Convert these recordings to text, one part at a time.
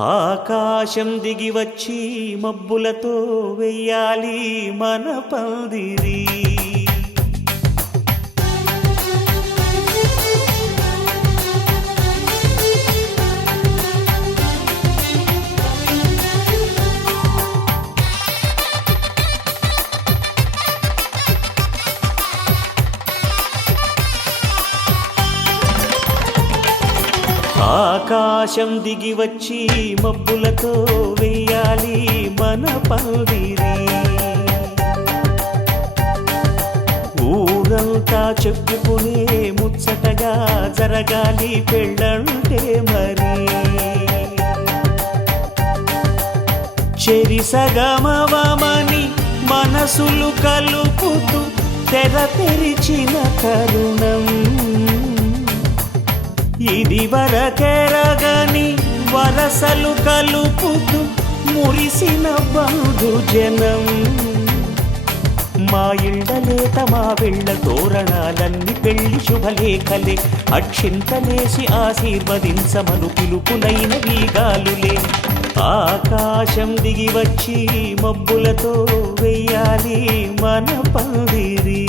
ఆకాశం దిగి వచ్చి మబ్బులతో వెయ్యాలి మన పందిరి. ఆకాశం దిగి వచ్చి మబ్బులతో వెయ్యాలి మన పందిరి. ఊరంతా చెప్పుకునే ముచ్చటగా జరగాలి పెళ్ళంటే మరి. చెరిసగమవమని మనసులు కలుపుతూ తెర తెరిచిన తరుణం ఇది వరకెరగని వరసలు కలుపుతూ మురిసిన బంధుజనం. మా ఇళ్ళలేత మా వెళ్ళ తోరణాలన్నీ పెళ్లి శుభలేఖలే. అక్షింతలేసి ఆశీర్వదించమను పిలుపునైన వీగాలులే. ఆకాశం దిగి వచ్చి మబ్బులతో వెయ్యాలి మన పందిరి.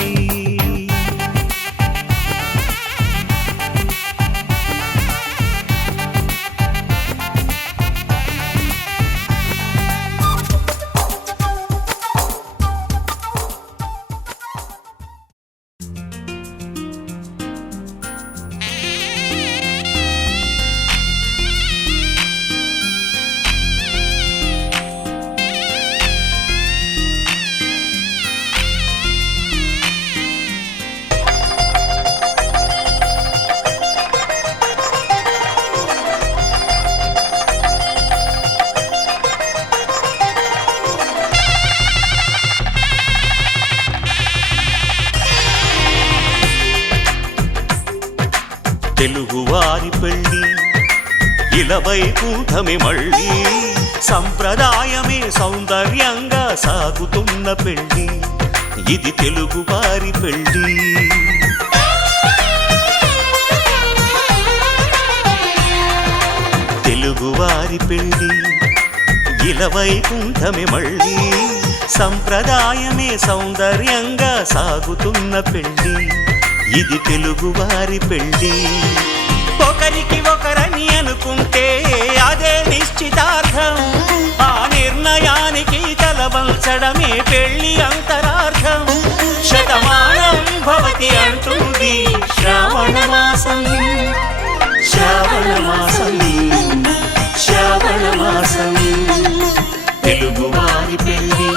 తెలుగువారి పెళ్ళి ఇలవైకుంఠమే మళ్ళీ. సంప్రదాయమే సౌందర్యంగా సాగుతున్న పెళ్ళి ఇది తెలుగువారి పెళ్ళి. తెలుగువారి పెళ్ళి ఇలవైకుంఠమే మళ్ళీ. సంప్రదాయమే సౌందర్యంగా సాగుతున్న పెళ్ళి ఇది తెలుగువారి పెళ్ళి. ఒకరికి ఒకరని అనుకుంటే అదే నిశ్చితార్థం. ఆ నిర్ణయానికి తలవంచడమే పెళ్ళి అంతరార్థం. శతమానం భవతి అంటుంది శ్రావణ మాసం. శ్రావణ మాసం శ్రావణ మాసం తెలుగువారి పెళ్ళి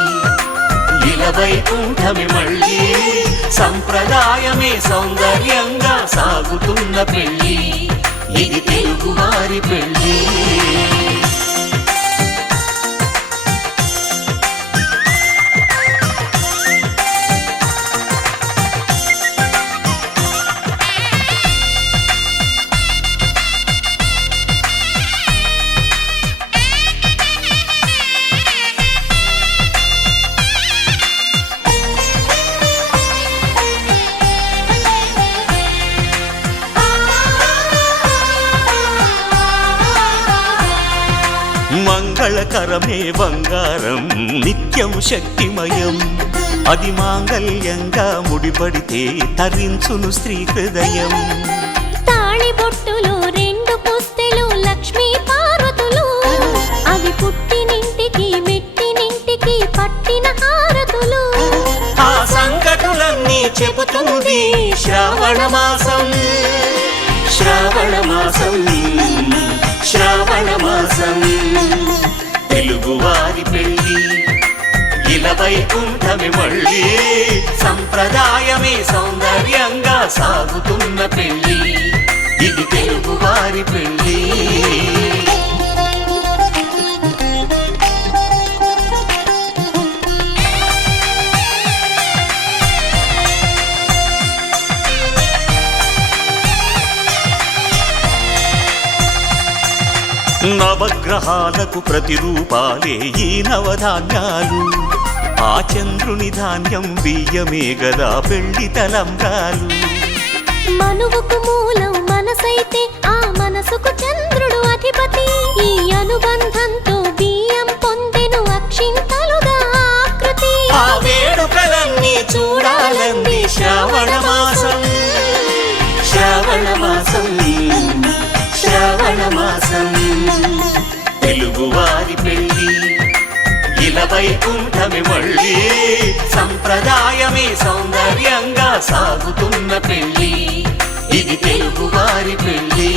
ఇలవైకుంఠమే మళ్ళీ. సంప్రదాయమే సౌందర్యంగా సాగుతున్న పెళ్ళి ఇది తెలుగువారి పెళ్ళి. మంగళకరమే బంగారం నిత్యం శక్తిమయం. అది మాంగళ్యంగా ముడిపడితే తరించును స్త్రీ హృదయం. తాళిబొట్టులు రెండు పుస్తెలు లక్ష్మీ పార్వతులు అవి పుట్టినింటికి మెట్టినింటికి పట్టిన హారతులు. ఆ సంకటులన్నీ చెబుతుంది శ్రావణ మాసం. శ్రావణ మాసం శ్రావణ మాసం తెలుగువారి పెళ్ళి ఇలవైకుంఠమే మళ్ళీ. సంప్రదాయమే సౌందర్యంగా సాగుతున్న పెళ్ళి ఇది తెలుగువారి పెళ్ళి. నవగ్రహాలకు ప్రతిరూపాలే ఈ నవధాన్యాలు. ఆ చంద్రుని ధాన్యం బియ్యమే గదా పెళ్లి తలంబ్రాలు. మనువుకు మూలం మనసైతే ఆ మనసుకు చంద్రుడు అధిపతి. ఈ అనుబంధంతో బియ్యం పొందెను అక్షింతలుగా ఆకృతి. ఆ వేడుకలన్నీ చూడాలంది శ్రావణ మాసం, శ్రావణ మాసం, శ్రావణ మాసం. తెలుగువారి పెళ్ళి ఇలా వైకుంఠమి మళ్ళీ, సంప్రదాయమే సౌందర్యంగా సాగుతున్న పెళ్ళి, ఇది తెలుగువారి పెళ్ళి.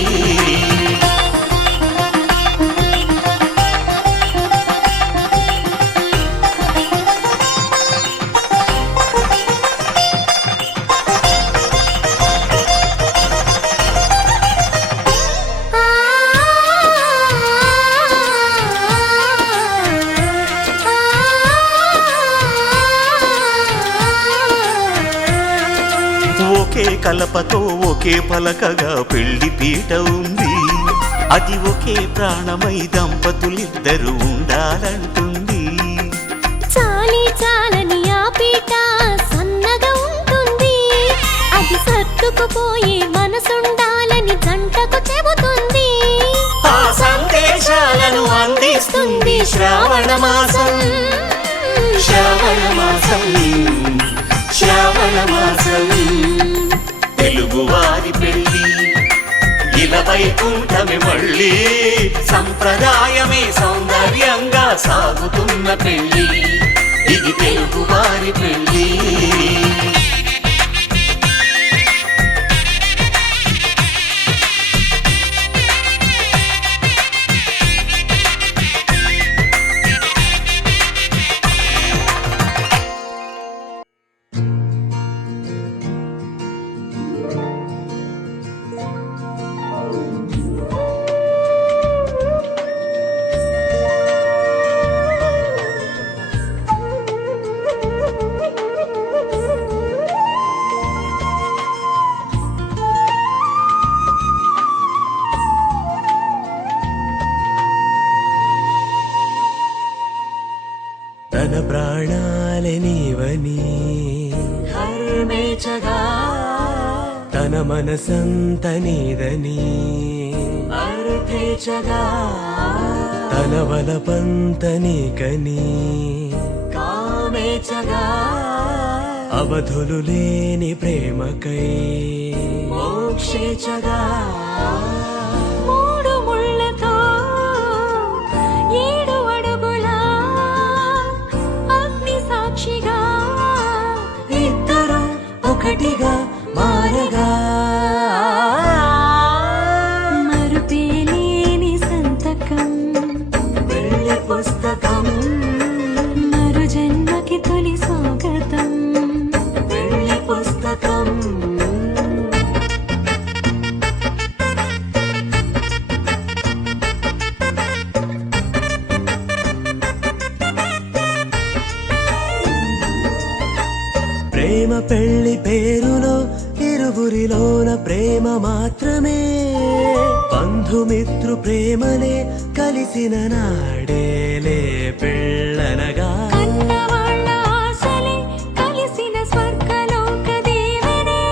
ఒకే కలపతో ఒకే పలకగా పెళ్లి పీట ఉంది, అది ఒకే ప్రాణమై దంపతులిద్దరూ ఉండాలంటుంది. చాలి చాలని ఆ పీట సన్నగా ఉంటుంది, అది సర్దుకుపోయే మనసుండాలని జంటకు చెబుతుంది. ఆ సందేశాలను అందిస్తుంది శ్రావణ మాసం, శ్రావణ మాసం, శ్రావణ మాసం. తెలుగువారి పెళ్ళి ఇలా వైకుంఠమి మళ్ళీ, సంప్రదాయమే సౌందర్యంగా సాగుతున్న పెళ్ళి, ఇది తెలుగువారి పెళ్ళి. తన ప్రాణాలే నీవని హర్మేచగా, తన మనసంత నీదని అర్థేచగా, తన వలపంత నీకని కామేచగా, అవధులు లేని ప్రేమకై మోక్షేచగా. మూడు ముళ్ళతో 7 అడుగుల అగ్ని సాక్షిగా, ఇద్దరు ఒకటిగా మారగా, మరుపేలేని సంతకం పెళ్లి పుస్తకం, మరు జన్మకి తొలి స్వాగతం. పెళ్లి పుస్తకం. ప్రేమ పెళ్లి పేరులో ఇరువురిలోన ప్రేమ మాత్రమే, బంధుమిత్రు ప్రేమలే కలిసిన నాడేలే పెళ్ళనగా. కన్నవాళ్ళ ఆశలే కలిసిన స్వర్గలోక దేవనే,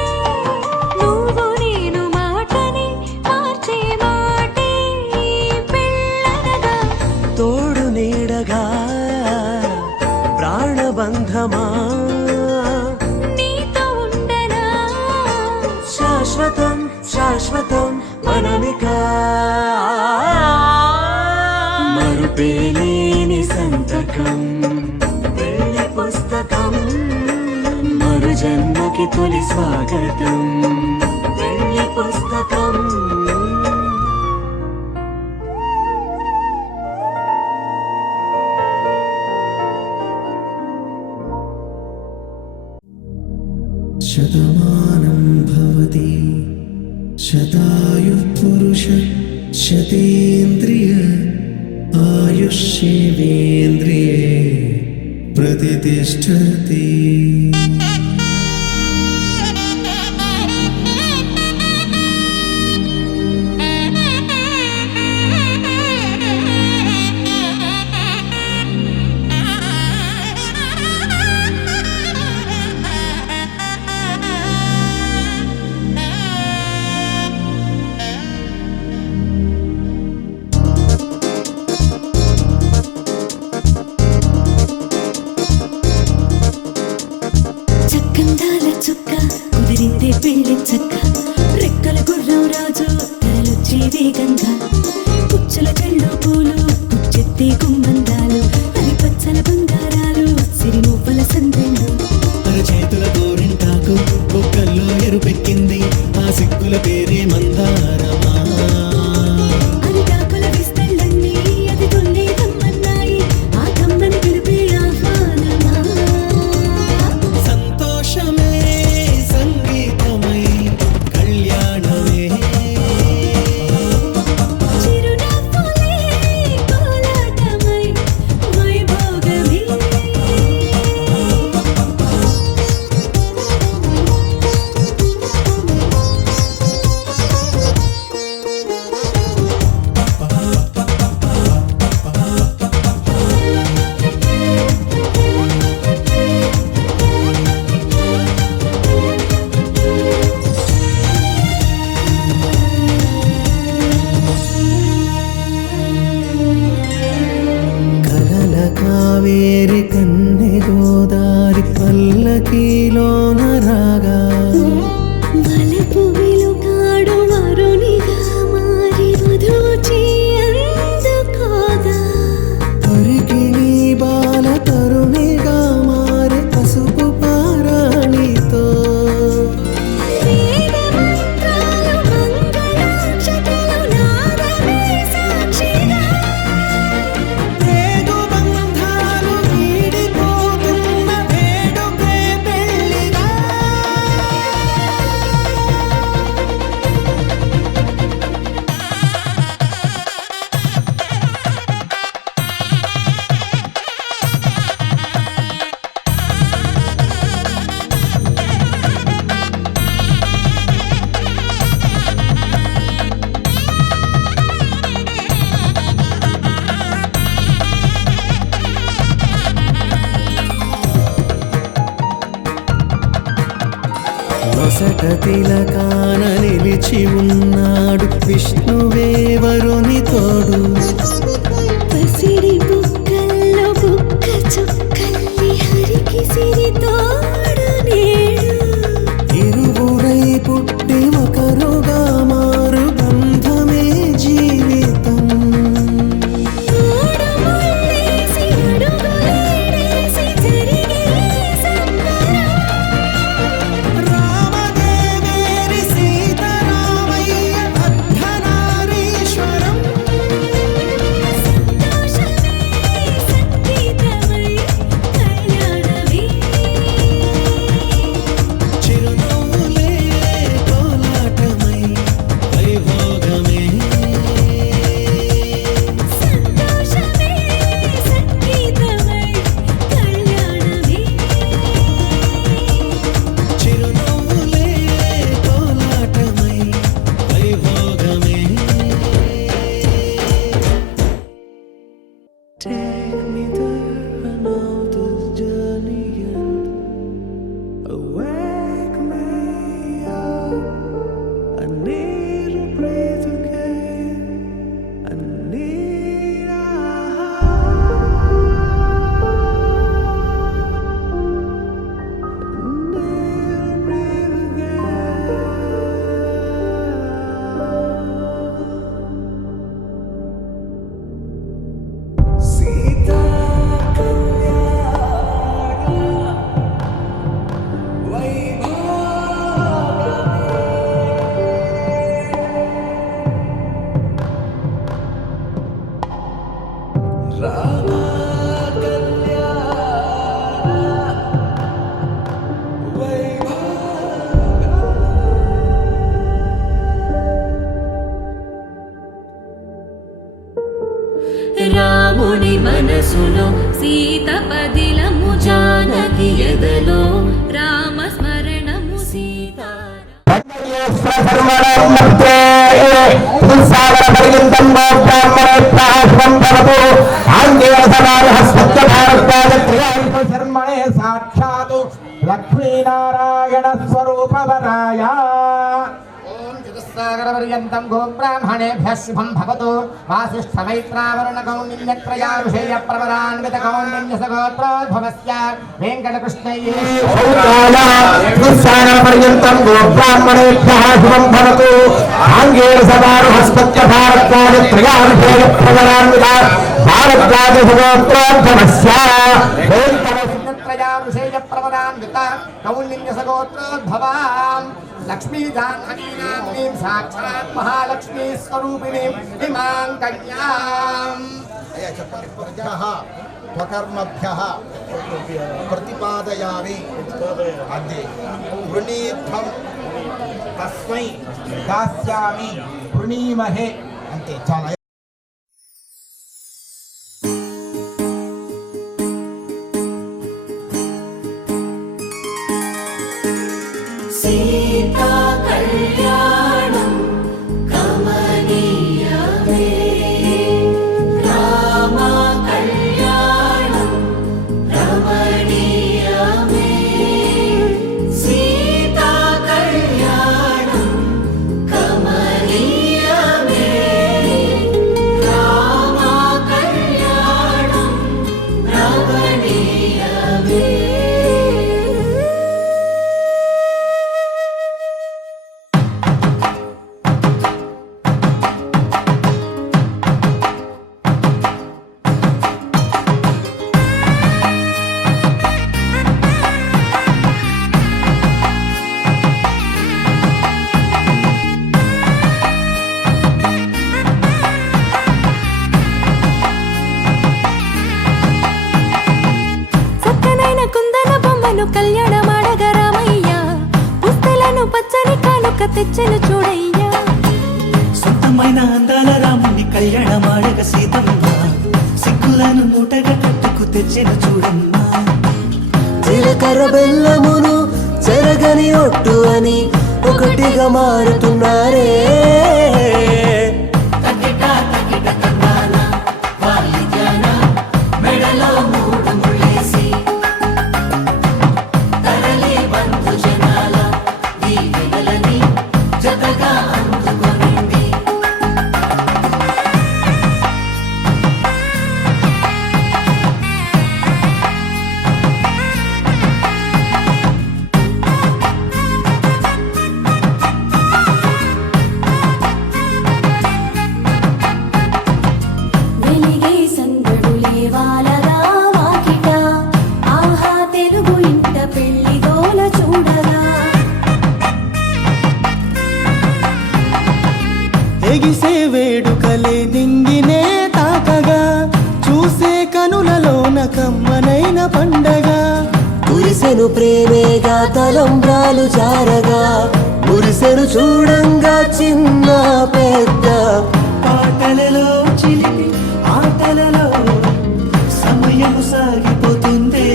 నువ్వు నేను మాటని మార్చే మాటే పెళ్ళనగా. తోడు నీడగా ప్రాణబంధమా, నీతో ఉండనా శాశ్వతం శాశ్వతం మనమిక. మరుపేలేని సంతకం పెళ్లి పుస్తకం, మరు జన్మకి తొలి స్వాగతం. పెళ్లి పుస్తకం. శతమానం భవతి శతాయుః పురుష శతేంద్రియ ఆయుష్యేవేంద్రియే ప్రతిష్టతి. వటతిలకాన నిలిచి ఉన్నాడు విష్ణువే వరుని తోడు. పసిడి బుక్కల్లో బుక్క చుక్కల్లి హరికి సిరి తోడు నేడు. ఇరువురై పుట్టి ఒకరుగా మారు బంధమే జీవితం. తోడు ముళ్ళేసి అడుగులేసి జరిగే సంబరం. రామదేవేరి సీతారామయ్య అర్ధనారీశ్వరం. సంతోషమే సంగీతమై కళ్యాణమే. చిరునవ్వులే కోలాటమై వైభోగమే. సంతోషమే సంగీతమై కళ్యాణమే. చిరునవ్వులే కోలాటమై Vaibhogame. Take me there, I know this journey ends. Awake me up, I need to breathe again. I need a Sita రాముని మనసులో సీత పదిలము జానకి ఎదలో రామ స్మరణము సీతా. సాక్షాత్ లక్ష్మీనారాయణ స్వరూపవరాయ. ఓం చతుస్సాగరపర్యంతం గోబ్రాహ్మణేభ్యः శుభం భవతు. వాసిష్ఠమైత్రావరుణకౌండిన్యత్రయారుషేయ ప్రవరాన్వితకౌండిన్యసగోత్రోద్భవస్య వెంకటకృష్ణయ్యే. పర్యంతం గోబ్రాహ్మణేభ్యः శుభం భవతు. ఆంగేయ సమారుహస్పత్య భారద్వాజత్రయాభిషేక ప్రవరాన్విత భారద్వాజసగోత్రోద్భవస్య త్రయారుషేయ ప్రవరాన్విత కౌండిన్యసగోత్రోద్భవాం లక్ష్మీదానీనాం సాక్షాత్ మహాలక్ష్మీ స్వరూపిణీం ఇమాం కన్యాం. స్వకర్మభ్యః ప్రతిపాదయామి అంతే. వృణీత్వం తస్మై దాస్యామి వృణీమహే. అంతే, చాలా. సీతా కళ్యాణం కమనీయమే. రామ కళ్యాణం రమణీయమే. సీతా కళ్యాణం కమనీయమే. రామ కళ్యాణం రమణీయమే. చక్కనైన కుందన బొమ్మను కళ్యాణమాడగ రామయ్య. పుస్తలను పచ్చని కానుక తెచ్చెను చూడయ్యా. సొంతమైన అందాల రాముని కళ్యాణమాడగ సీతమ్మ సిగ్గులను మూటగా కట్టుకు తెచ్చిన చూడమ్మా. జీలకర్ర బెల్లమును చెరగని ఒట్టు అని ఒకటిగా మారుతున్నారే. మెడలో మూడు ముళ్ళేసి తరలి బంధు జనాల దీవెన దేవాలరా వాకిట ఆహా తెలుగు ఇంట పెళ్లి గోల చూడగా ఎగిసే వేడుకలే నింగినే తాకగా చూసే కనులలోన కమ్మనైన పండగ కురిసెను ప్రేమేగా తలంబ్రాలు జారగా మురిసెను చూడంగా చిన్న పెద్ద పాటలలో చిలిపి ఆటలలో సమయం సాగిపోతుందే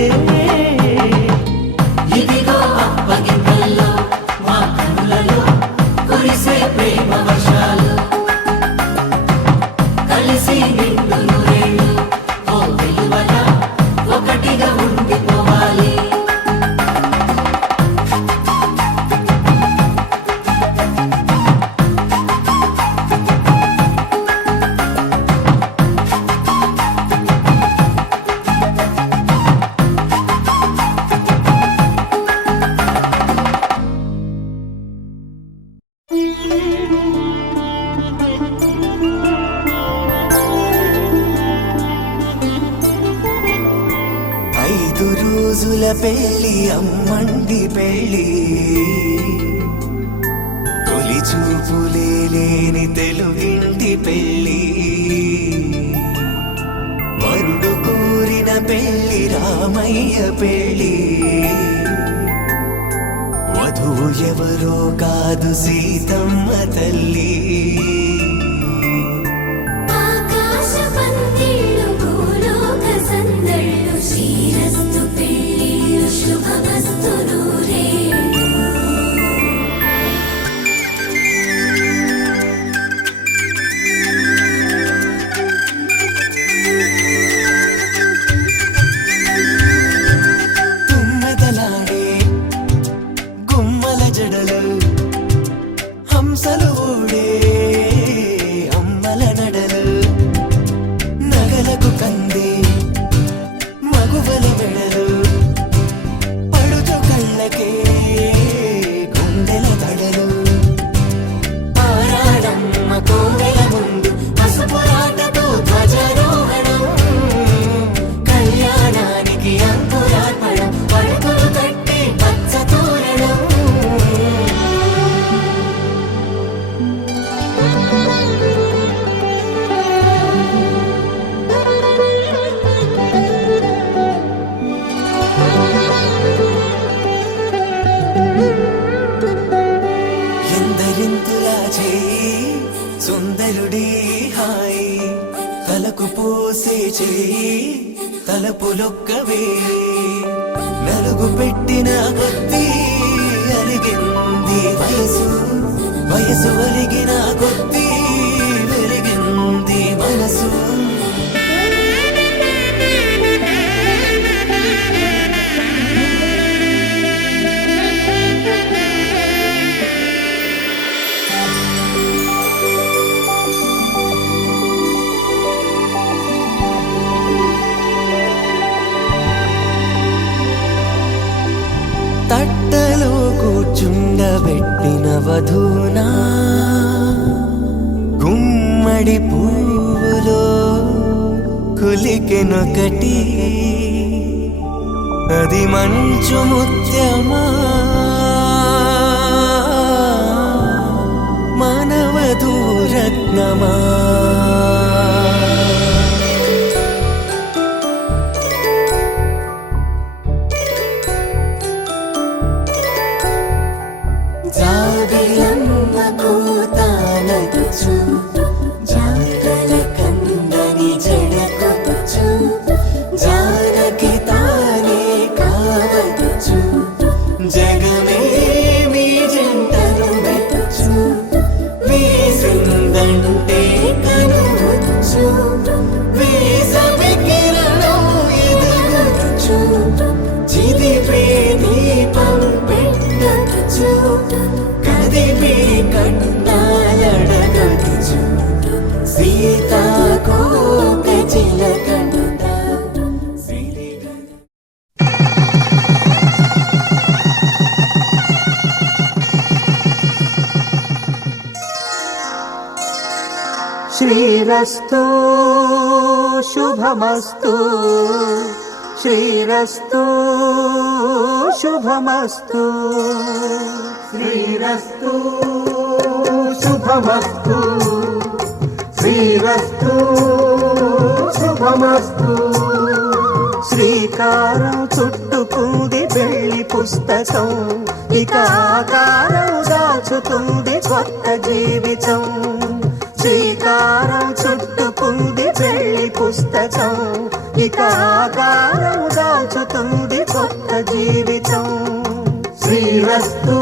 ఇదిగో అప్పగింతల్లో మా కనులలో కురిసే ప్రేమ వర్షాలు కలిసి నిండు నూరేళ్ళు ఓ విలువల ఒకటిగా ఉండిపోవాలి ఐదు రోజుల పెళ్లి అమ్మండి పెళ్లి తొలి చూపులే లేని తెలుగింటి పెళ్లి వరుడు కోరిన పెళ్లి రామయ్య పెళ్లి వధువు ఎవరో కాదు సీతమ్మ తల్లి ఆకాశ పందిళ్ళు భూలోక సందళ్ళు శ్రీరస్తు పెళ్ళిళ్ళు శుభమస్తు నూరేళ్ళు తుమ్మెదలాడే గుమ్మల జడలు హంసలు ఊడే అమ్మల నడలు నగలకు కంది మగువల మెడలు పడుచు కళ్ళకే గుండెల తడలు ఆరాడమ్మ కోవెల ముందు పసుపురాటతో ధ్వజారోహణం కళ్యాణానికి అంకురార్పణం పడుకులు కట్టి పచ్చ తోరణం ఎందరింతులా చేయి సుందరుడి హాయి తలకు పోసే చేయి తలపులొక్కవే నలుగు పెట్టిన కొద్దీ అరిగింది వయసు వయసు ఒరిగిన కొద్దీ వెలిగింది మనసు తట్టలో కూర్చుండబెట్టిన వధూనా గుమ్మడి పువ్వులో కులికెనొకటి అది మంచు ముత్యమా మానవధూరత్నమా జాబిలమ్మ కూతానదుచు జాడల కందని జడకొచ్చు జానకి తానే కావదుచు జగమే మీ జంటను వెతుచు వీసిందంటే కనువచ్చు వీసవి కిరణం ఎదుగుచు చిదిపే దీపం పెట్టచ్చు కదిపే కన్నాలడగచ్చు సీతాకోక చిలకంట శ్రీరస్తో శుభమస్తు శ్రీరస్తు శుభమస్తు శ్రీరస్తు శుభమస్తు శ్రీరస్తు శుభమస్తు శ్రీకారం చుట్టుకుంది పెళ్లి పుస్తకం ఇక ఆకారం దాచుతుంది కొత్త జీవితం శ్రీకారం చుట్టుకుంది పెళ్లి పుస్తకం ఇక ఆకారం దాచుతుంది కొత్త జీవితం శ్రీరస్తు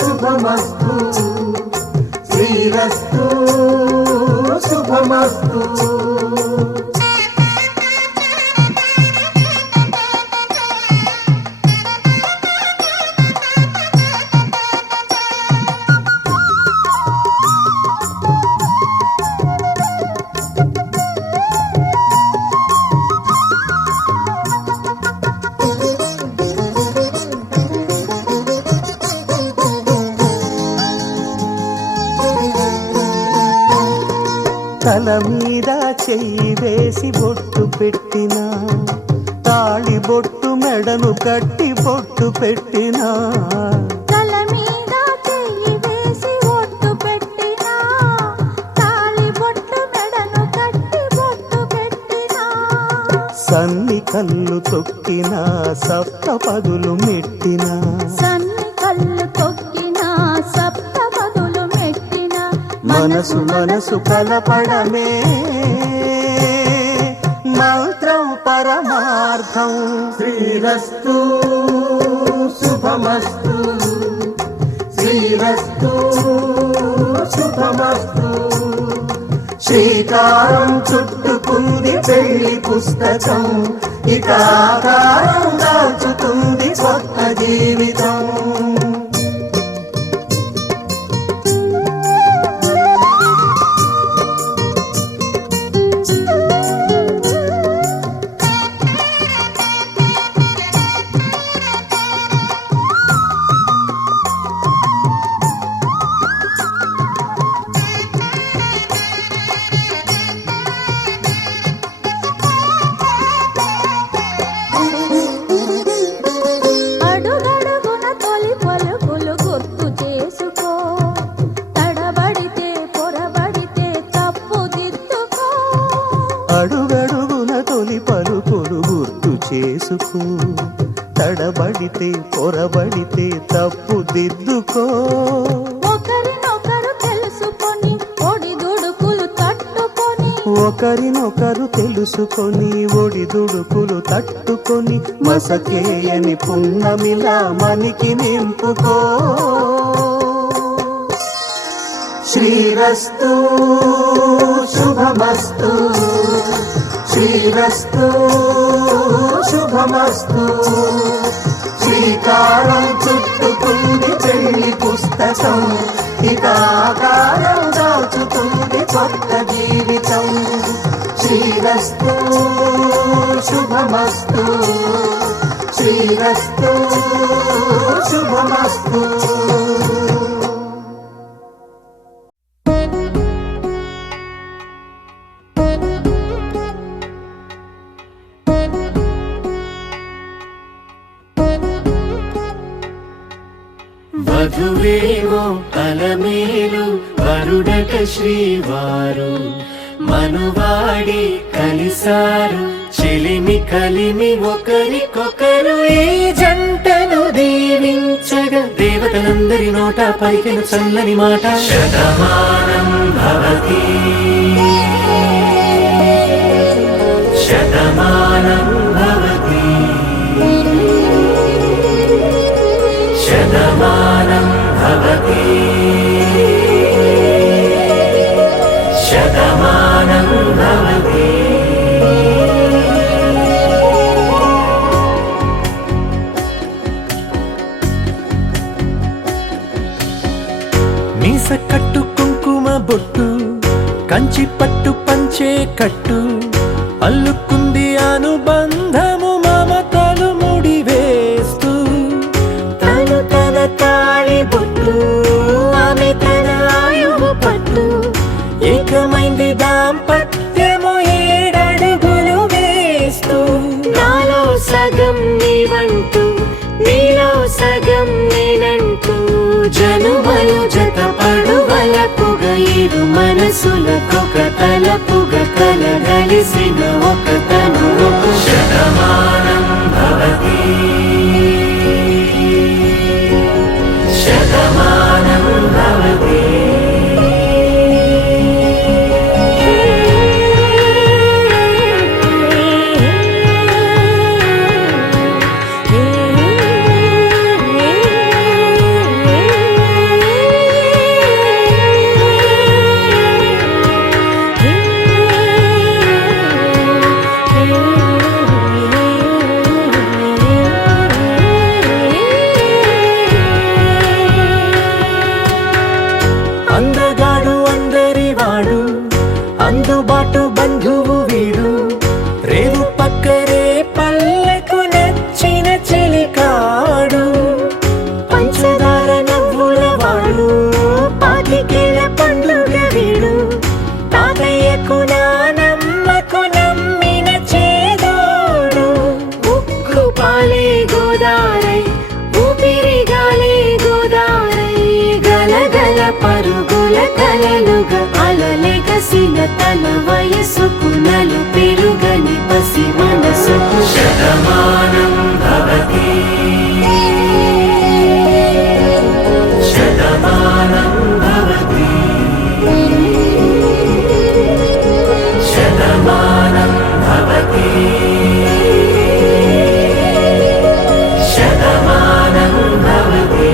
శుభమస్తు శ్రీరస్తు శుభమస్తు తల మీద చెయ్యి వేసి బొట్టు పెట్టినా తాళి బొట్టు మెడను కట్టి బొట్టు పెట్టినా తల మీద చెయ్యి వేసి బొట్టు పెట్టినా తాళి బొట్టు మెడను కట్టి బొట్టు పెట్టినా సన్ని కళ్ళు తొక్కినా సప్త పదులు మెట్టినా సన్ని కళ్ళు తొక్కినా సప్త పదులు మెట్టినా మనసు మనసు కలపడమే మంత్రం పరమార్థం శ్రీరస్తు శుభమస్తు శ్రీరస్తు శుభమస్తు శ్రీకారం చుట్టుకుంది పెళ్లి పుస్తకం ఇక ఆకారం దాచుతుంది కొత్త జీవితం అడుగడుగున తొలి పలుకులు గుర్తు చేసుకో తడబడితే పొరబడితే తప్పు దిద్దుకో అడుగడుగున తొలి పలుకులు గుర్తు చేసుకో తడబడితే పొరబడితే తప్పు దిద్దుకో ఒకరినొకరు తెలుసుకొని ఒడిదుడుకులు తట్టుకొని ఒకరినొకరు తెలుసుకొని ఒడిదుడుకులు తట్టుకొని మసకేయని పున్నమిలా మనికి నింపుకో శ్రీరస్తు శుభమస్తు శ్రీరస్తు శుభమస్తు శ్రీకారం చుట్టుకుంది పెళ్లి పుస్తకం ఇక ఆకారం దాచుతుంది కొత్త జీవితం శ్రీరస్తు శుభమస్తు శ్రీరస్తు శుభమస్తు వధువేమో అలమేలు వరుడట శ్రీవారు మనువాడి కలిసారు చెలిమి కలిమి ఒకరికొకరు ఈ జంటను దీవించగా దేవతలందరి నోట పలికిన చల్లని మాట శతమానం భవతి శతమానం భవతి శతమానం భవతి శతమానం భవతి మీస కట్టు కుంకుమ బొట్టు కంచి పట్టు పంచే కట్టు అల్లుకుంది అనుబంధము మమతలు ముడివేస్తూ తను తన తాళి బొట్టు ఆమె తన ఆయువు పట్టు ఏకమైంది దాంపత్యము ఏ ప్రాణం నేనంటూ జనుమలు జతపడువలపుగ ఇరు మనసులకొక తలపుగ కలగలిసిన ఒక తనువు శతమానం భవతి శతమానం భవతి అందగాడు అందరివాడు అందుబాటు బంధువు వీడు రేవు పక్కరే పల్లెకు నచ్చిన చెలికాడు పంచదార నవ్వుల వాడు పాతికేల పండుగ వీడు తాతయ్యకు నానమ్మకు నమ్మిన చేదోడు ఉక్కు పాలే గోదారై ఊపిరిగాలే గోదారై గలగల పరుగుల కలలుగా అలలెగసిన తన వయసుకు నలు పెరుగని పసి మనసుకు శతమానం భవతి శతమానం భవతి శతమానం భవతి శతమానం భవతి.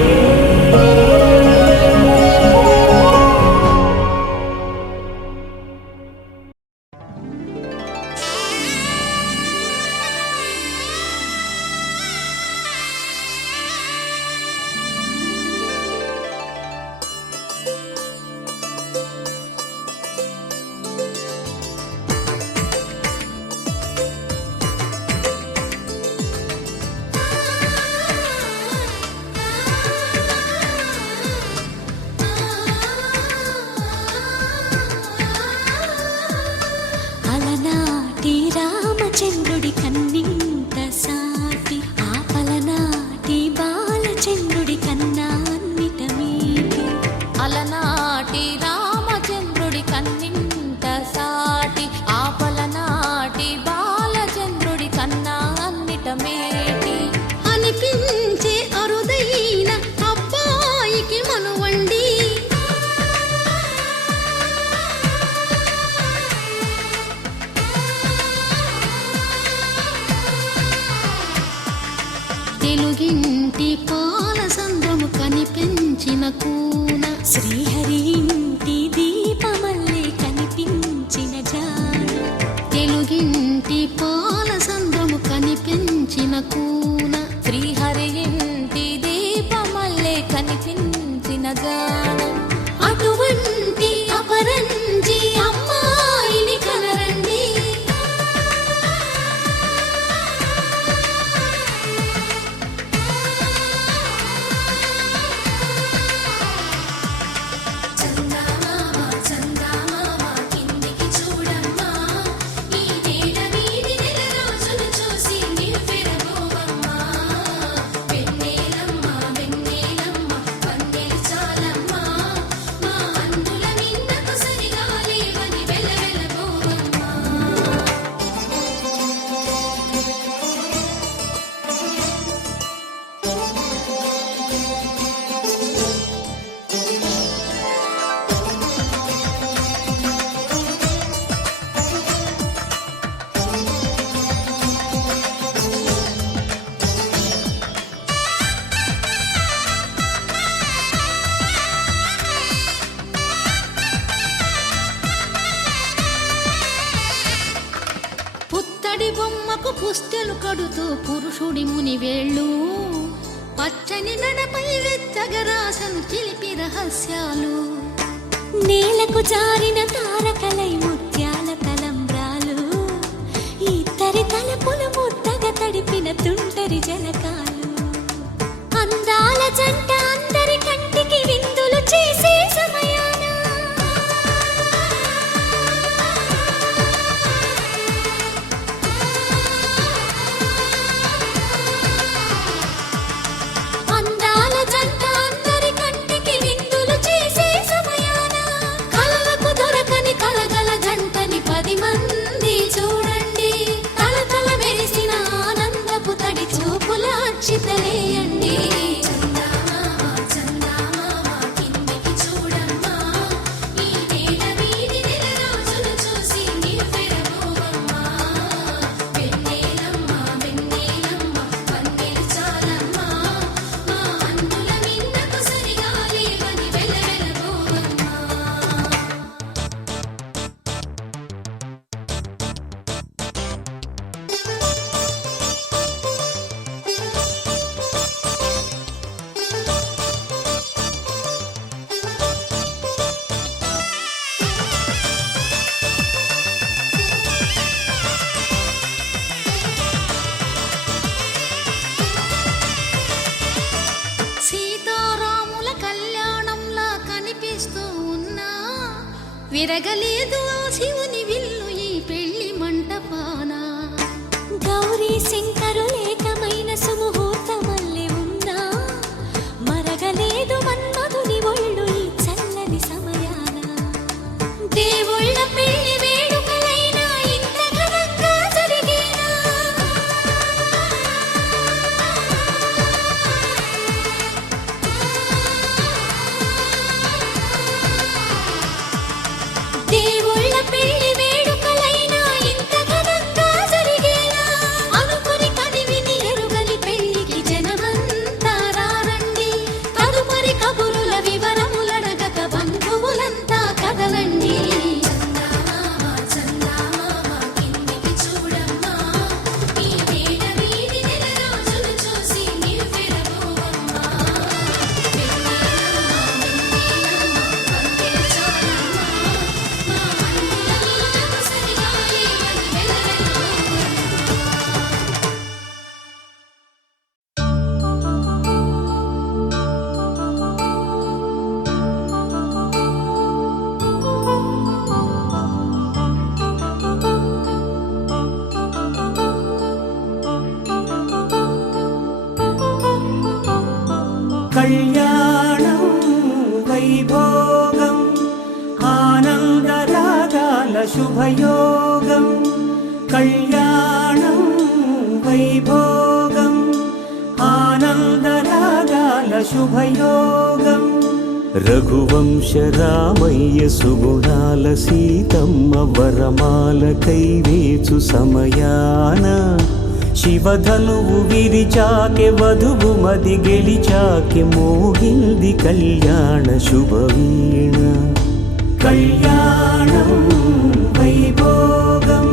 అలనాటి రామచంద్రుడి కన్నింత సాటి ఆపలనాటి బాలచంద్రుడి కన్నా అన్నిట మీటి అలనాటి రామచంద్రుడి కన్నింత సాటి ఆపలనాటి బాలచంద్రుడి కన్నా అన్నిట మేటి అనిపించే అరుదైన అబ్బాయికి మనువండి తెలుగింటి పాలసంద్రము కనిపించిన కూన శ్రీహరి ఇంటి దీపమల్లే కనిపించిన జాడ తెలుగింటి పాలసంద్రము కనిపించిన కూన శ్రీహరి ఇంటి దీపమల్లే కనిపించిన జాడ అటువంటి అపరంజి అమ్మాయిని కనరండి పుత్తడి బొమ్మకు పుస్తెలు కడుతూ పురుషుడి ముని వేళ్ళు పచ్చని నడపై వెచ్చగరాసను చిలిపి రహస్యాలు నేలకు జారిన తారకలై ముత్యాల తలంబ్రాలు ఇద్దరి తలపులు ముద్దగా తడిపిన తుంటరి జలకాలు అందాల జంట అందరి కంటికి విందులు చేసే సమయాన అందాల తిరగలేదు ఆ శివుని విల్లు ఈ పెళ్లి మంటపాన. గౌరీ శంకరు లేకమైన సుముహూర్తమల్లె ఉన్నా మరగలేదు మన్మధుని ఒళ్ళు ఈ చల్లని సమయాన. దేవుళ్ళ పెళ్లి వేడుకలైనా ఇంత ఘనంగా జరిగేనా? దేవుళ్ళ పెళ్లి వేడుకలైనా ఇంత ఘనంగా జరిగేనా? అనుకుని కదివిని ఎరుగని పెళ్లికి జనమంతా రారండి. తదుపరి కబురుల వివరములడగక బంధువులంతా కదలండి. చందమామ చందమామ కిందికి చూడమ్మా, ఈ వేడ వీధి నెల రోజులు చూసి నివ్వెరపోవమ్మా. కళ్యాణం వైభోగం ఆనందరాగాల శుభయోగం. కళ్యాణం వైభోగం ఆనందరాగాల శుభయోగం. రఘువంశ రామయ్య సుగుణాల సీతమ్మ వరమాల కైవేచు సమయాన శివధనువు విరిచాకె వధువు మది గెలిచాకె మోగింది కళ్యాణ శుభవీణ. కళ్యాణం వైభోగం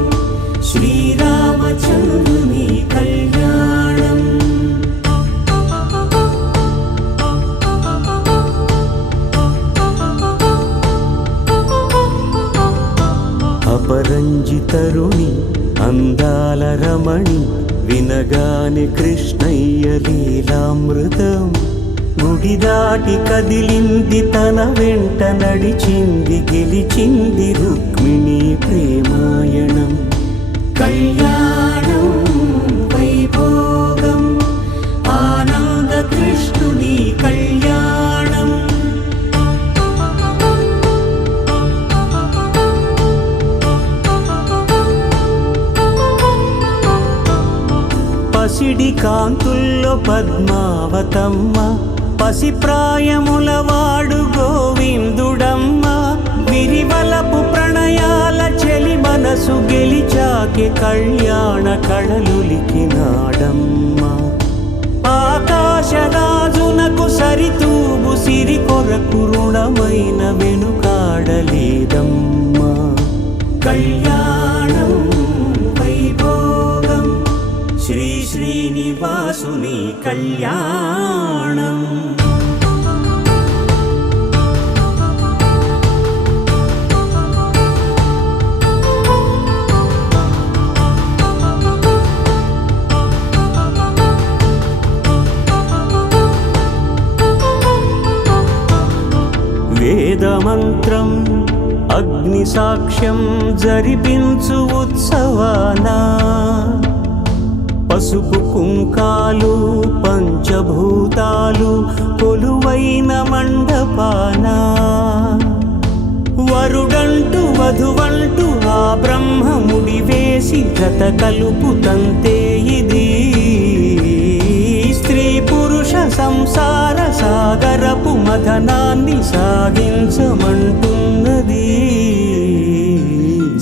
శ్రీరామచంద్రుని కళ్యాణం. అపరంజి తరుణి అందాల రమణి వినగాని కృష్ణయ్య లీలామృతం. గుడి దాటి కదిలింది తన వెంట నడిచింది గెలిచింది రుక్మిణి ప్రేమాయణం. కళ్యాణం వైభోగం ఆనంద కృష్ణుని కళ్యాణం. పసిడి కాంతుల్లో పద్మావతమ్మ పసిప్రాయముల వాడు గోవిందుడమ్మ. విరివలపు ప్రణయాల చెలి మనసు గెలిచాకె కళ్యాణ కళలులికినాడమ్మ. ఆకాశరాజునకు సరితూగు సిరి కొరకు రుణమైన వెనుకాడలేదమ్మ. కళ్యాణం వైభోగం శ్రీ శ్రీనివాసుని కళ్యాణం. వేదమంత్రం అగ్ని సాక్ష్యం జరిపించు ఉత్సవానా. పసుపు కుంకాలు పంచభూతాలు కొలువైన మండపాన. వరుడంటూ వధువంటూ ఆ బ్రహ్మముడి వేసి గత కలుపు తంతే ఇది. స్త్రీ పురుష సంసార సాగరపు మథనాన్ని సాగించమంటున్నది.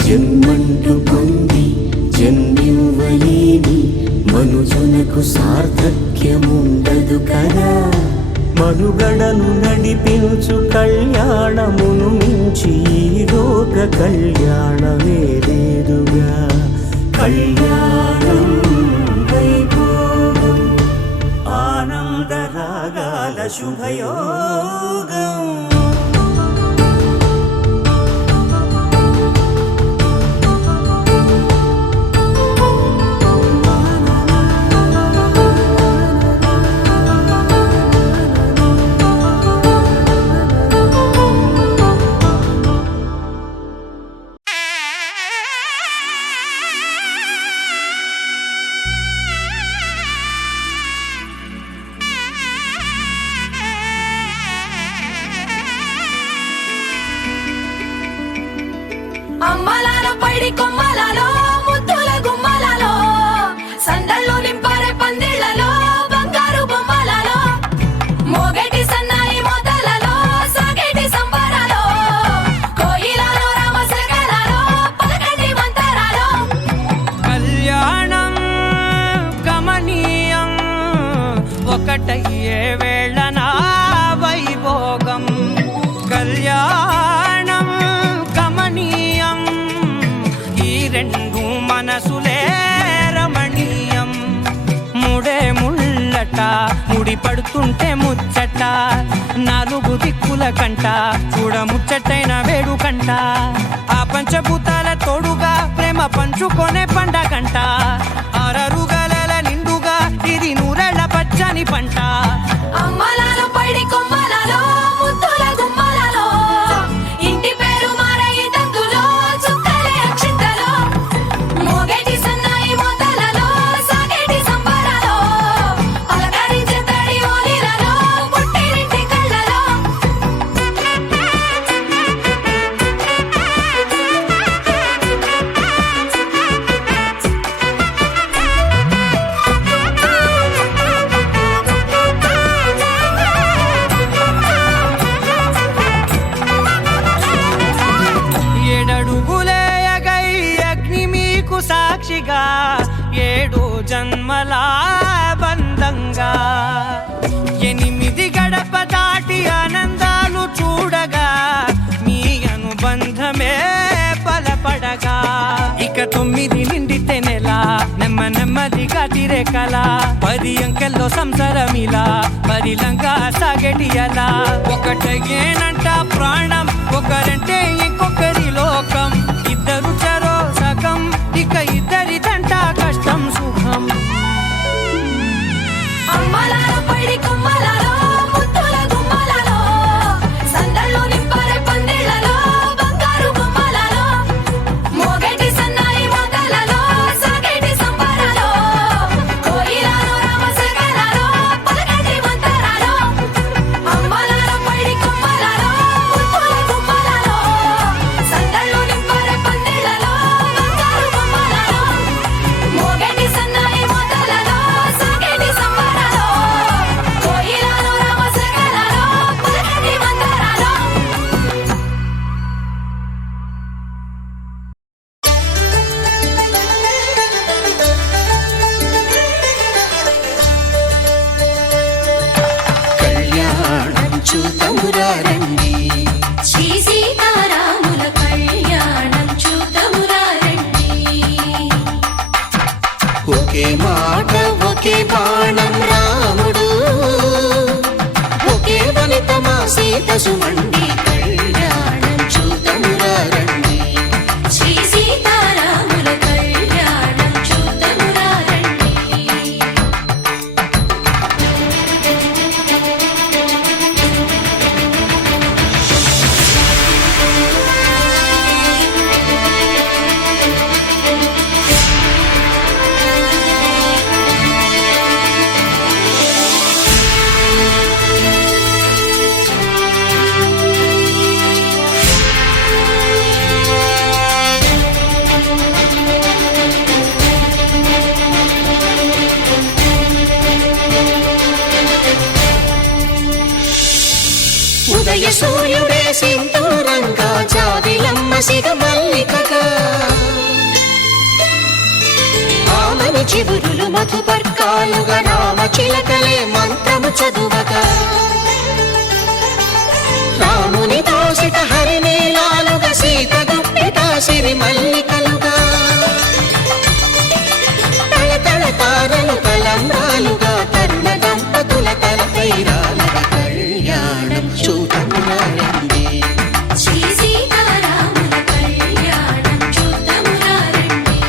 జన్మంటూ పొంది జన్మివ్వలేని మనుజునకు సార్థక్యముండదు కదా. మనుగడను నడిపించు కళ్యాణమును మించి ఈ లోక కళ్యాణమే లేదుగా. కళ్యాణం వైభోగం ఆనందరాగాల శుభయోగం. ఒకటయ్యే వేళ నా వైభోగం కళ్యాణం కమనీయం ఈ రెండు మనసులే రమణీయం ముడే ముళ్ళట ముడి పడుతుంటే ముచ్చట నాలుగు దిక్కుల కంట చూడ ముచ్చటైన వేడుకంట ఆ పంచభూతాల తోడుగా ప్రేమ పంచుకొనే పండగంట ఆరరుగల నిండుగా ఇది నూరెళ్ళ పచ్చని పంట అమ్మలాలో పడి కొమ్మలలో ముద్దుల గుమ్మలలో ఇంటి పేరు మారయి తందులో చుక్కలే అక్షింతలో మోగేటి సన్నాయి మోతలలో సాగేటి సంబరాలో అలకరించే తడి ఓలిలలో పుట్టినింటి కళ్ళలో ఏడడుగులేయగై అగ్ని మీకు సాక్షిగా 7 జన్మల బంధంగా 8 గడప దాటి ఆనందాలు చూడగా మీ అనుబంధమే బలపడగా ఇక 9 నిండితే నెల నెమ్మదిగా తిరేకల 10 అంకెల్లో సంసారమిలా పరిలంగా సాగేటి అలా ఒకటేనంట ప్రాణం ఒకరంటే ఇంకొకరి లోకం ఇద్దరు చరో సగం ఇక ఇద్దరిదంట కష్టం సుఖం అమ్మలాలో పడి కొమ్మలలో ముద్దుల గుమ్మలలో సందళ్ళు నింపరే పందిళ్ళలో బంగారు గుమ్మలలో మోగేటి సన్నాయి మోతలలో సాగేటి సంబరాలో కోయిలలో రామశకలలో పలకటి మంతరాలో అమ్మలాలో పడి కొమ్మలలో ముద్దుల గుమ్మలలో సందళ్ళు నింపరే పందిళ్ళలో బంగారు గుమ్మలలో మోగేటి సన్నాయి మోతలలో సాగేటి సంబరాలో కోయిలలో రామశకలలో పలకటి మంతరాలో కళ్యాణం చూతమురా రండి శ్రీ సీతారాముల కళ్యాణం చూతమురా రండి ఒకే మాట ఒకే బాణం రాముడు ఒకే వనిత మా సీత సుమండి కళ్యాణం చూతమురా రండి శ్రీ సీతారాముల కళ్యాణం చూతమురా రండి ఉదయ సూర్యుడే సింధూరంగా జాబిలమ్మ సిగ మల్లికగా ఆమని చివురులు మధుపర్కాలుగా రామ చిలకలే మంత్రము చదువగా రాముని దోసిట హరినీలాలుగా సీత గుప్పిట సిరి మల్లికలుగా తళతళ తారలు తలంబ్రాలుగా తరుణ దంపతుల తలపైరాలుగా కళ్యాణం చూతమురా రండి శ్రీ సీతారాముల కళ్యాణం చూతమురా రండి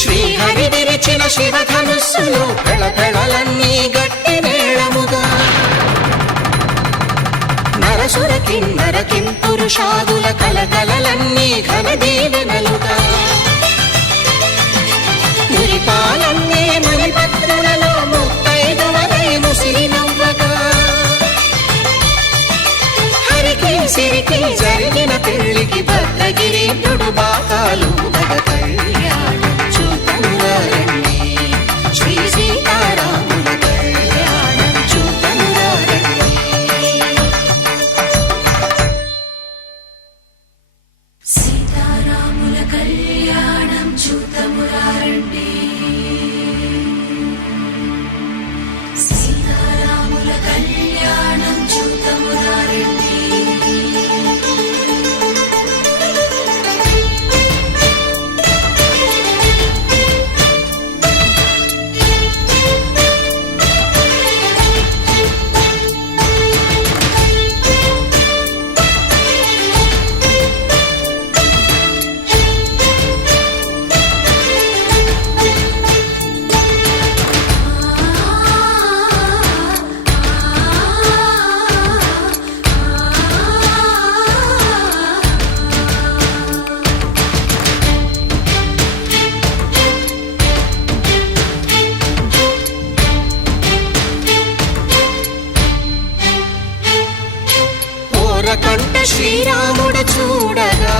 శ్రీహరి విరిచిన శివధనుస్సులు పెళపెళలన్నీ గట్టి మేళముగా నరసుర కిన్నర కింపురుషాదుల కలకలలన్నీ ఘన దీవెనలుగా మురిపాలన్నీ మణిపత్రులలో ముత్తైదువలై ముసిలి నవ్వగా హరికి సిరికి జరిగిన పెళ్లికి భద్రగిరీంద్రుడు బాకాలు మగ కళ్యాణం చూతమురారండి శ్రీ సీతారాముల కళ్యాణం చూతమురారండి సీతారాముల కళ్యాణం చూతమురారండి సీతారాముల కళ్యాణం చూతమురారండి కంట శ్రీరాముడు చూడగా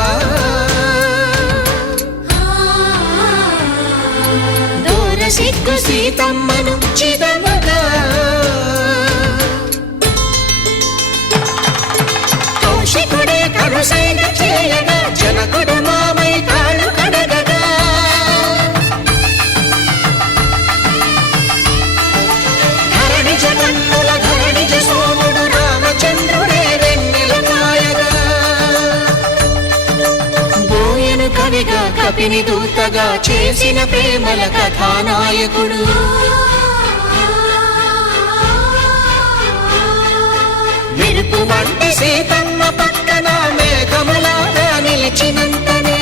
దూర సిగ్గు సీతమ్మను చిదమగా కౌశికుడే కరుసైన చేయగా జనకుడు మామై కాళ్ళు కడగగా ధరణి జగన్నుల ధరణిజ సోముడు రామచంద్రుడే కవిగా కపిని దూతగా చేసిన ప్రేమల కథానాయకుడు మెరుపు వంటి సీతమ్మ పక్కన మేఘములాగా నిలిచినంతనే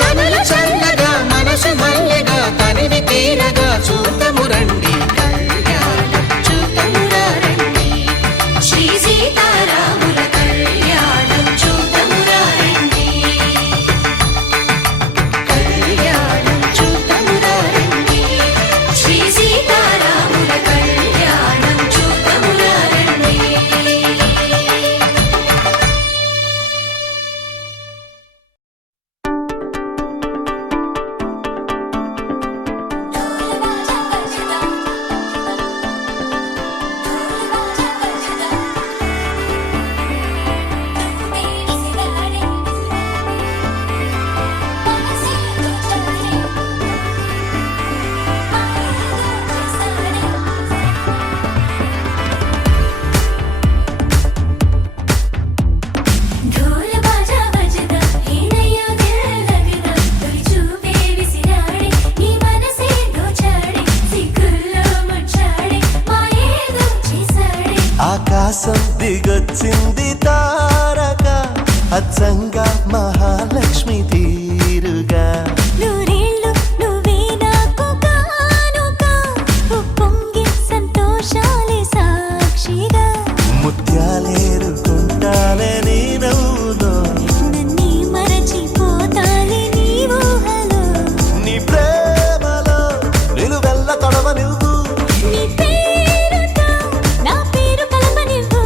కనులు చల్లగా మనసు మల్లెగా తనివి తీరగా చూతమురండి కళ్యాణం చూతమురారండి శ్రీ సీతారాముల కళ్యాణం చూతమురారండి కళ్యాణం చూతమురారండి శ్రీ సీతారాముల కళ్యాణం చూతమురారండి ढोल बाजा बजदा हिनयो दिल लगदा तोरी చూపే విసిరాడే నీ మనసే దోచాడే సిగ్గుల్లో ముచ్చాడే మాయేదో చేసాడే ఆకాశం దిగొచ్చింది తారక అచ్చంగా మహాలక్ష్మి తీరుగా నూరేళ్ళు నువ్వే నాకు కానుక ఉప్పొంగే సంతోషాలే సాక్షిగా ముత్యాలేరుకుంటాలే నీ నవ్వులో నన్నే మరచిపోతాలే నీ ఊహలో నీ ప్రేమలో నిలువెల్ల తొడవ నువ్వు నీ పేరుతో నా పేరు కలపనివ్వు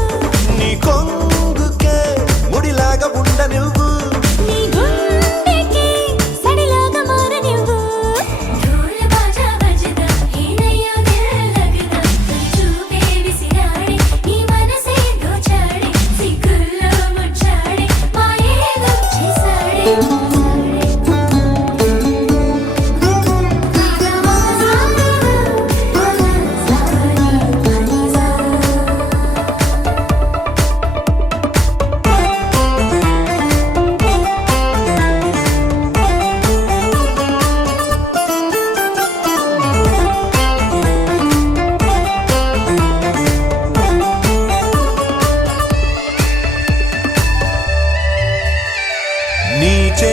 నీ కొంగుకే ముడిలాగా ఉండ నువ్వు నీ గుండెకి సడిలాగా మారనివ్వు ढोल बाजा बजदा हिनयो दिल लगदा तोरी చూపే విసిరాడే నీ మనసే దోచాడే సిగ్గుల్లో ముచ్చాడే మాయేదో చేసాడే నీ చే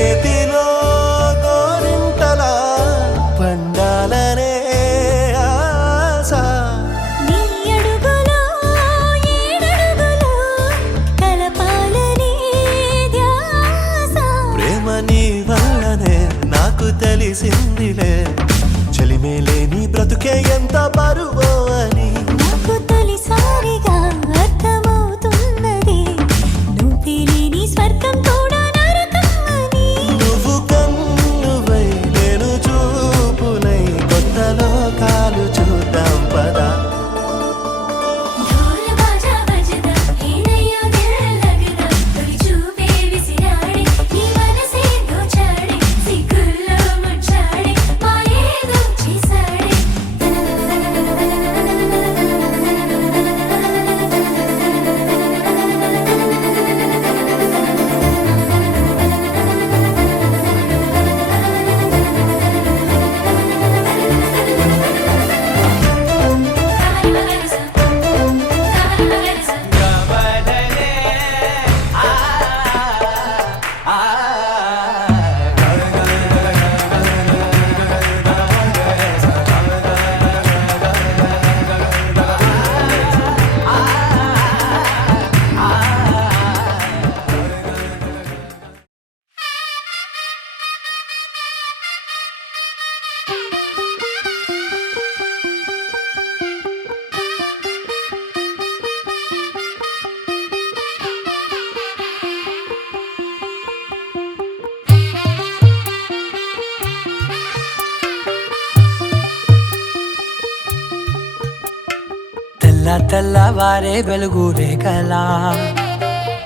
తెల్ల తెల్లవారే వెలుగు రేఖలా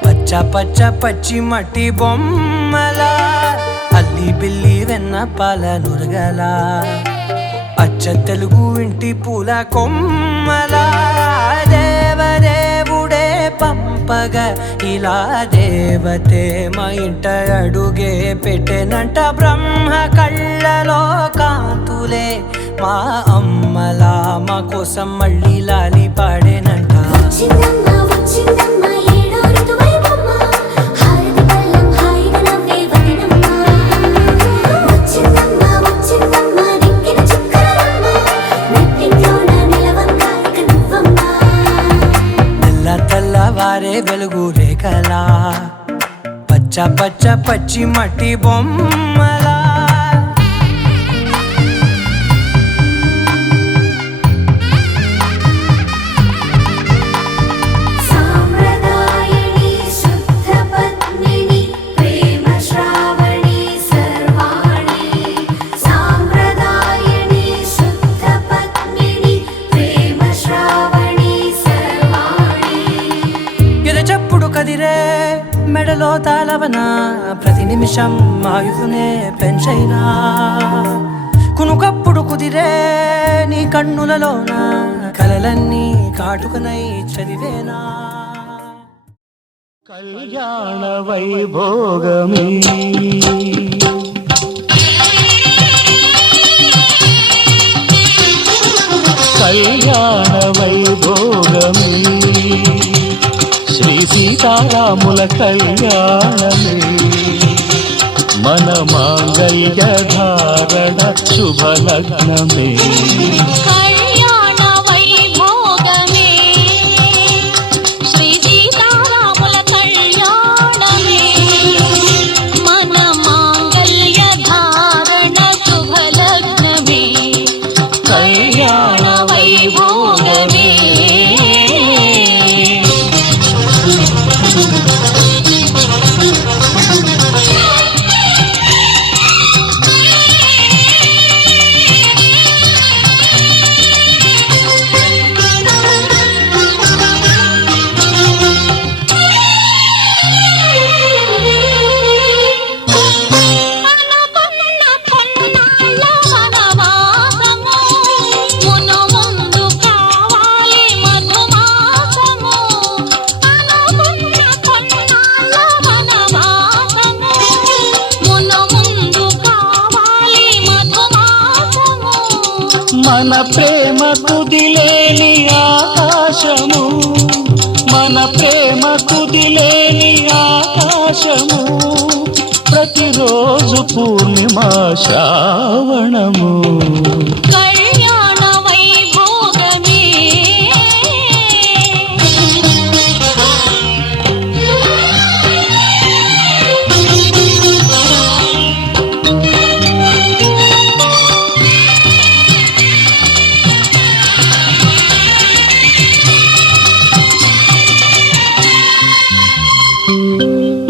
పచ్చ పచ్చ పచ్చి మట్టి బొమ్మల అల్లి బిల్లి వెన్న పాల నురగల అచ్చ తెలుగు ఇంటి పూల కొమ్మల దేవదేవుడే పంపగా ఇలా దేవతే మా ఇంట అడుగే పెట్టెనంట బ్రహ్మ కళ్ళలో కాంతులే మా అమ్మలా మా కోసం మళ్ళీ లాలి పాడేనంట వచ్చిందమ్మ వచ్చిందమ్మ ఏడో ఋతువైవమ్మ హారతి పళ్ళం హాయిగా నవ్వే వదినమ్మ వచ్చిందమ్మ వచ్చిందమ్మ దిక్కిన చుక్కలమ్మ నెట్టింట్లోన నిలవంగా ఇక నువ్వమ్మ తెల్ల తెల్లవారే వెలుగు రేఖలా పచ్చ పచ్చ పచ్చి మట్టి బొమ్మలా సాంప్రదాయని శుద్ధ పద్మిని ప్రేమ శ్రావణి సర్వాణి సాంప్రదాయని శుద్ధ పద్మిని ప్రేమ శ్రావణి సర్వాణి ఎరచప్పుడు కదిరే మెడలో తాళవన ప్రతి నిమిషం ఆయుధునే పెంచైనా కునుకప్పుడు కుదిరే నీ కన్నులలోన కలలన్నీ కాటుకనై చదివేనా కళ్యాణ వైభోగమే కళ్యాణ వైభోగమే శ్రీ సీతారాముల కళ్యాణమే మన మాంగళ్య ధారణ శుభలగ్నమే కళ్యాణ వైభోగమే శ్రీ సీతారాముల కళ్యాణమే మన మాంగళ్య ధారణ శుభలగ్నమే కళ్యాణ వైభోగమే మన ప్రేమ కుదిలేని ఆకాశము మన ప్రేమ కుదిలేని ఆకాశము ప్రతిరోజు పూర్ణిమా శ్రావణము కళ్యాణ వైభోగమే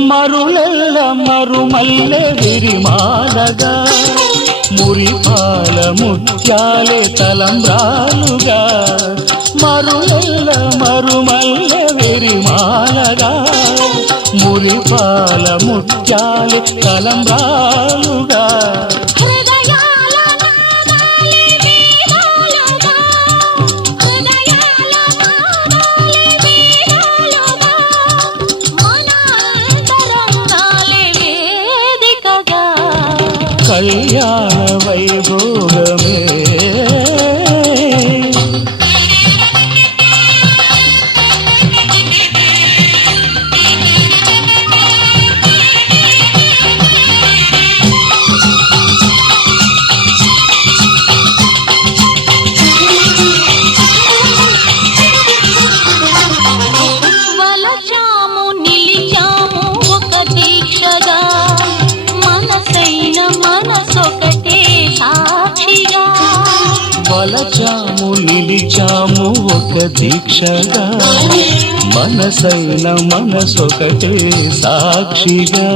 మరులెల్ల మరుమల్లె విరిమాలగా మురిపాల ముత్యాలే తలంబ్రాలుగా మరులెల్ల మరుమల్లె విరిమాలగా మురిపాల ముత్యాలే తలంబ్రాలుగా హృదయాల నాదాలి వీణాలుగా హృదయాల నాదాలి వీణాలుగా మన అంతరంగాలే వేదికగా కళ్యాణ వైభోగమే వలచాము నిలిచాము ఒక దీక్షగా మనసైన మనసొకటే సాక్షిగా వలచాము నిలిచాము ఒక దీక్షగా మనసైన మనసొకటే సాక్షిగా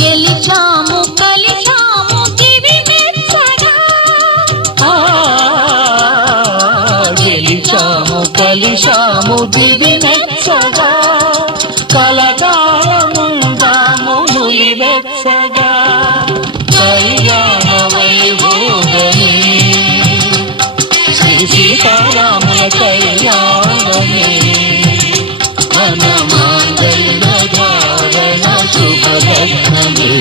గెలిచాము కలిచాము దివి మెచ్చగా గెలిచాము కలిశాము దివి మెచ్చగా కలకాలముందాము నులి వెచ్చగా కళ్యాణ వైభోగమే శ్రీ సీతారాముల కళ్యాణమే మన మాంగళ్య ధారణ శుభలగ్నమే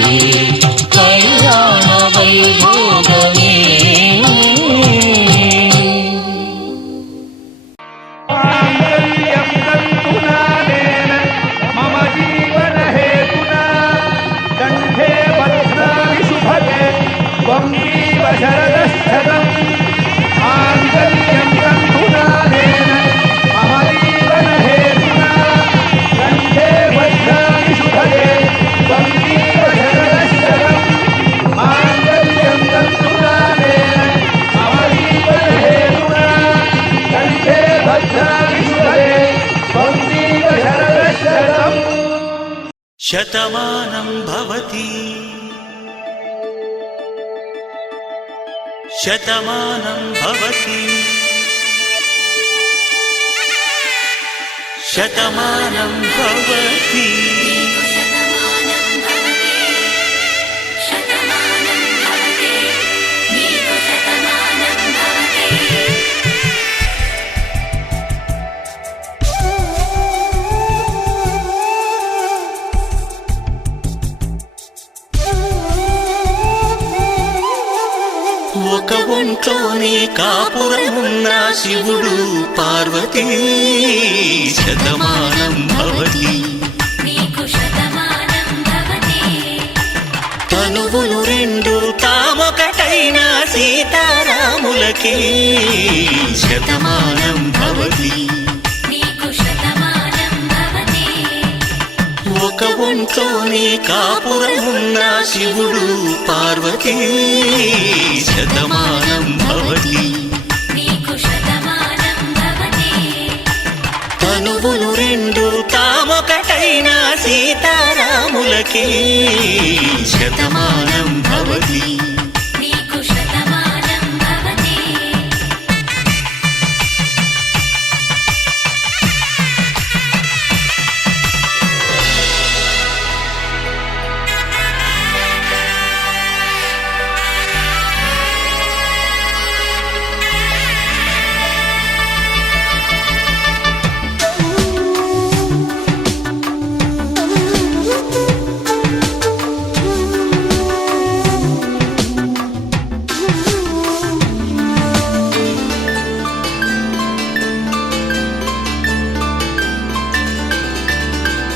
కళ్యాణ వైభోగమే मम जीवन हेतुना कंठे बध्नामि शुभगे त्वं जीव शरदशतम् माङ्गल्यं तन्तुनानेन मम जीवन हेतुना कंठे बध्नामि शुभगे त्वं जीव शरदशतम् माङ्गल्यं तन्तुनानेन मम जीवन हेतुना कंठे बध्नामि शुभगे त्वं जीव शरदशतम् శతమానం భవతి శతమానం భవతి శతమానం భవతి ఒక ఒంట్లోనే కాపురమున్న శివుడు పార్వతీ శతమానం భవతి తనువులు రెండు తామొకటైన సీతారాములకి శతమానం భవతి ఒక ఒంట్లోనే కాపురమున్న శివుడు పార్వతీ శతమానం భవతి తనువులు రెండు తామొకటైన సీతారాములకి శతమానం భవతి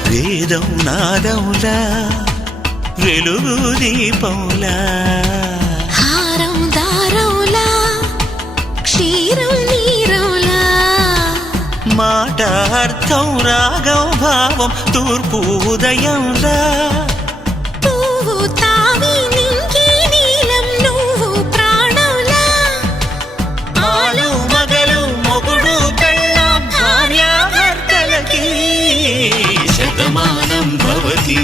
వేదం నాదములా వెలుగు దీపంలా హారం దారంలా క్షీరం నీరంలా మాట అర్థం రాగం భావం తూర్పు ఉదయంలా పువ్వు తావి నింగి నీలం నువ్వు ప్రాణంలా ఆలు మగలు మొగుడు పెళ్ళాం భార్యాభర్తలకి శతమానం భవతి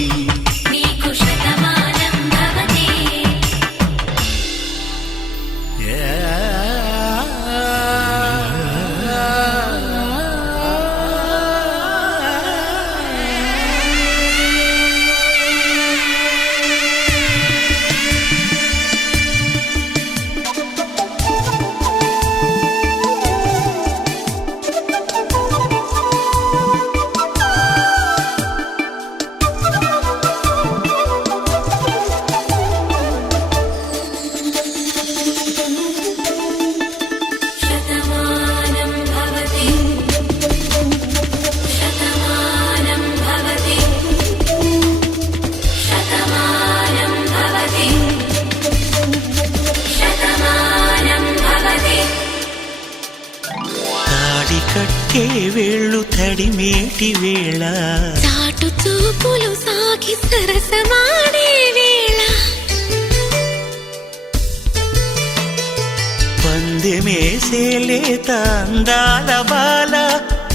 కట్టే వేళ్ళు తడిమేటి వేళ చాటు చూపులు సాగి సరసమాడే వేళ పందెమేసేలేత అందాల బాల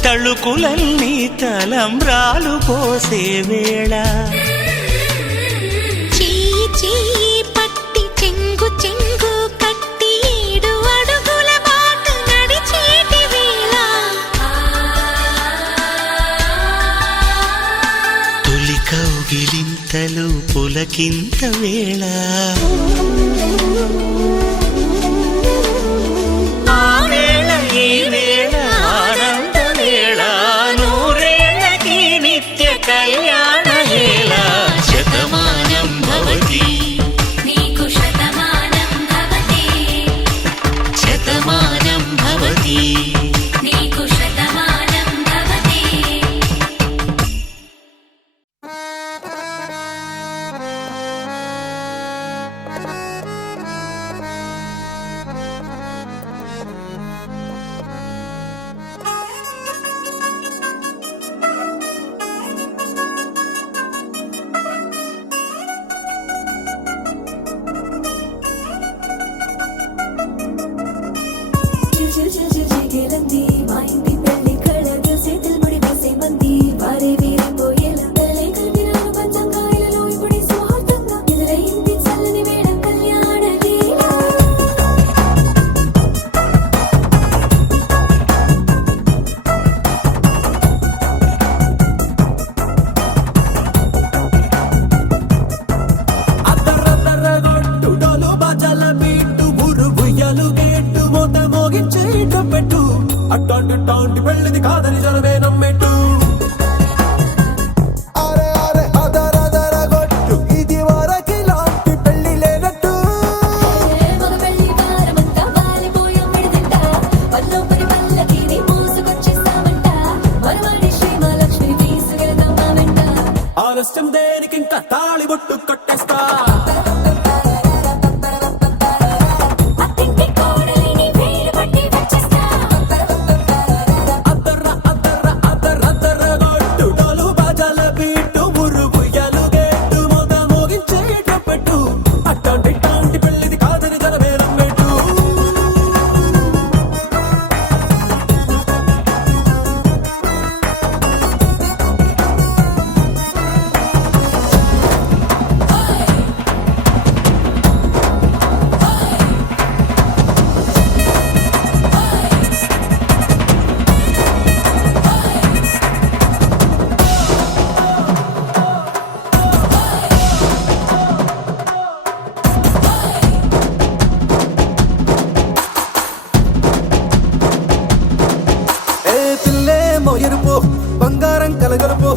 తళుకులన్నీ తలంబ్రాలు పోసే వేళ చెయ్యి చెయ్యి పట్టి చెంగు చెంగు కట్టి 7 అడుగుల బాట నడిచేటి వేళ కౌగిలింతలు పులకింత వేళ ఆ వేళ ఈ వేళ ఆనంద వేళ నూరేళ్ళకి నిత్య కళ్యాణ వేళ శతమానం భవతి నీకు శతమానం భవతి శతమానం భవతి నీకు శతమానం భవతి చిగేలంది మా ఇంటి పెళ్లి కళగా చేతులు ముడి వేసే మంది వారే వీరిపోయేలా తల్లి కలిపినాను పంచంగాయలలో ఇప్పుడు సౌహార్దంగా ఎదురైంది చల్లని వేళ కళ్యాణ లీల అద్దరద్దరగొట్టు డోలు బాజాల బీటు ఊరు ఉయ్యాలు గేట్టు మోత మోగించి పెట్టు అట్టాంటి టాంటి పెళ్ళిది కాదని జనమే నమ్మెట్టు అరే అరే అదరదరగొట్టు ఇది వరకి లాంటి పెళ్లి లేనట్టు మగ పెళ్లి వారమంతా వాలిపోయాం విడిదింట పల్లో పరి పల్లకిని మోసుకొచ్చేస్తామంట మనవాడి శ్రీమహాలక్ష్మి తీసుకెళ్దాం మా వెంట ఆలస్యం దేనికింకా తాళి బొట్టు కొట్టేస్తా అత్తింటి కోడలిని వేలు పట్టి వచ్చేస్తా అద్దరద్దరగొట్టు డోలు బాజాల బీటు ఊరు ఉయ్యాలు గేట్టు మోత మోగించి పెట్టు అట్టాంటి టాంటి పెళ్ళిది కాదని జనమే నమ్మెట్టు ఏ పిల్లే మోయరుపో బంగారం కలగలుపో